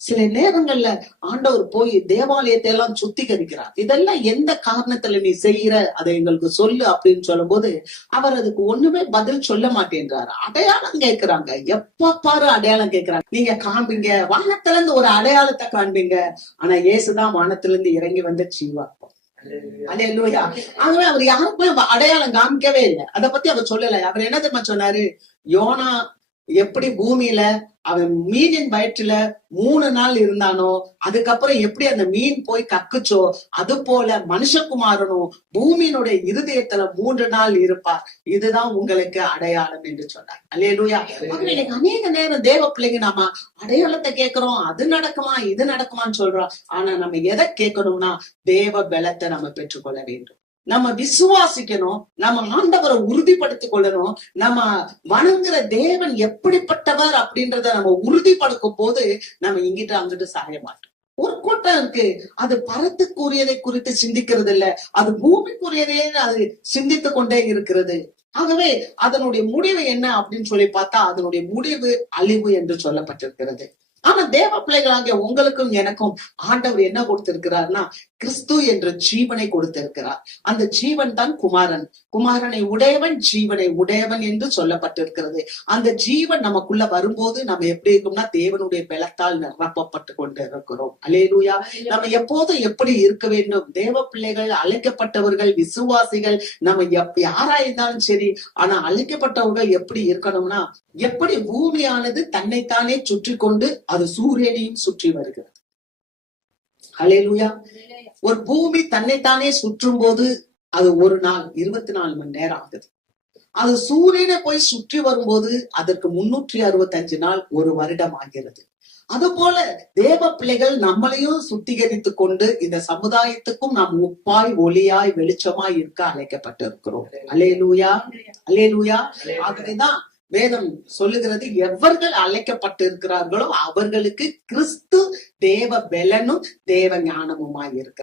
சில நேரங்கள்ல ஆண்டவர் போய் தேவாலயத்தை எல்லாம் சுத்திகரிக்கிறார். இதெல்லாம் எந்த காரணத்துல நீ செய்யற, அதை எங்களுக்கு சொல்லு அப்படின்னு சொல்லும் போது அவர் அதுக்கு ஒண்ணுமே பதில் சொல்ல மாட்டேன்றாரு. அடையாளம் கேட்கிறாங்க, எப்ப பாரு அடையாளம் கேட்கிறாங்க. நீங்க காண்பீங்க, வானத்துல இருந்து ஒரு அடையாளத்தை காண்பீங்க. ஆனா இயேசுதான் வானத்துல இருந்து இறங்கி வந்த ஜீவா. அல்லேலூயா. ஆகவே அவர் யாருக்குமே அடையாளம் காமிக்கவே இல்லை. அதை பத்தி அவர் சொல்லல. அவர் என்ன தெரியுமா சொன்னாரு? யோனா எப்படி பூமியில அவன் மீனின் வயிற்றுல 3 நாள் இருந்தானோ, அதுக்கப்புறம் எப்படி அந்த மீன் போய் கக்குச்சோ, அது போல மனுஷகுமாரனும் பூமியினுடைய இருதயத்துல 3 நாள் இருப்பார். இதுதான் உங்களுக்கு அடையாளம் என்று சொன்னார். அல்லேலூயா. இன்னைக்கு அநேக நேரம் தேவ பிள்ளைங்க நாம அடையாளத்தை கேட்கிறோம், அது நடக்குமா இது நடக்குமான்னு சொல்றோம். ஆனா நம்ம எதை கேட்கணும்னா தேவ பலத்தை நம்ம பெற்றுக்கொள்ள வேண்டும். நம்ம விசுவாசிக்கணும், நம்ம ஆண்டவரை உறுதிப்படுத்திக் கொள்ளணும். நம்ம வணங்குற தேவன் எப்படிப்பட்டவர் அப்படின்றத நம்ம உறுதிப்படுத்தும் போது நம்ம இங்கிட்டு அங்கிட்டு சாய மாட்டோம். ஒரு கூட்டம் இருக்கு, அது பரத்துக்குரியதை குறித்து சிந்திக்கிறது இல்ல, அது பூமிக்குரியதையே அது சிந்தித்து கொண்டே இருக்கிறது. ஆகவே அதனுடைய முடிவு என்ன அப்படின்னு சொல்லி பார்த்தா அதனுடைய முடிவு அழிவு என்று சொல்லப்பட்டிருக்கிறது. ஆனா தேவ பிள்ளைகளாகிய உங்களுக்கும் எனக்கும் ஆண்டவர் என்ன கொடுத்திருக்கிறார்னா கிறிஸ்து என்ற ஜீவனை கொடுத்திருக்கிறார். அந்த ஜீவன் தான் குமாரன். குமாரனை உடையவன் ஜீவனை உடையவன் என்று சொல்லப்பட்டிருக்கிறது. அந்த ஜீவன் நமக்குள்ள வரும்போது நம்ம எப்படி இருக்கோம்னா தேவனுடைய பலத்தால் நிரப்பப்பட்டு கொண்டு இருக்கிறோம். அல்லேலூயா. நம்ம எப்போதும் எப்படி இருக்க வேண்டும்? தேவ பிள்ளைகள், அழைக்கப்பட்டவர்கள், விசுவாசிகள், நம்ம யாரா இருந்தாலும் சரி, ஆனா அழைக்கப்பட்டவர்கள் எப்படி இருக்கணும்னா, எப்படி பூமியானது தன்னைத்தானே சுற்றி கொண்டு அது சூரியனையும் சுற்றி வருகிறது. அல்லேலூயா. ஒரு பூமி தன்னைத்தானே சுற்றும் போது அது ஒரு நாள் 24 மணி நேரம் ஆகுது. அது சூரியனை போய் சுற்றி வரும்போது அதற்கு 365 நாள் ஒரு வருடம் ஆகிறது. அது போல தேவ பிள்ளைகள் நம்மளையும் சுத்திகரித்து கொண்டு இந்த சமுதாயத்துக்கும் நாம் உப்பாய் ஒளியாய் வெளிச்சமாய் இருக்க அழைக்கப்பட்டிருக்கிறோம். அல்லேலூயா. அல்லேலூயா. ஆகவேதான் வேதம் சொல்லுகிறது, எவர்கள் அழைக்கப்பட்டு இருக்கிறார்களோ அவர்களுக்கு கிறிஸ்து தேவ பலனும் தேவ ஞானமுமாய் இருக்கிறார்.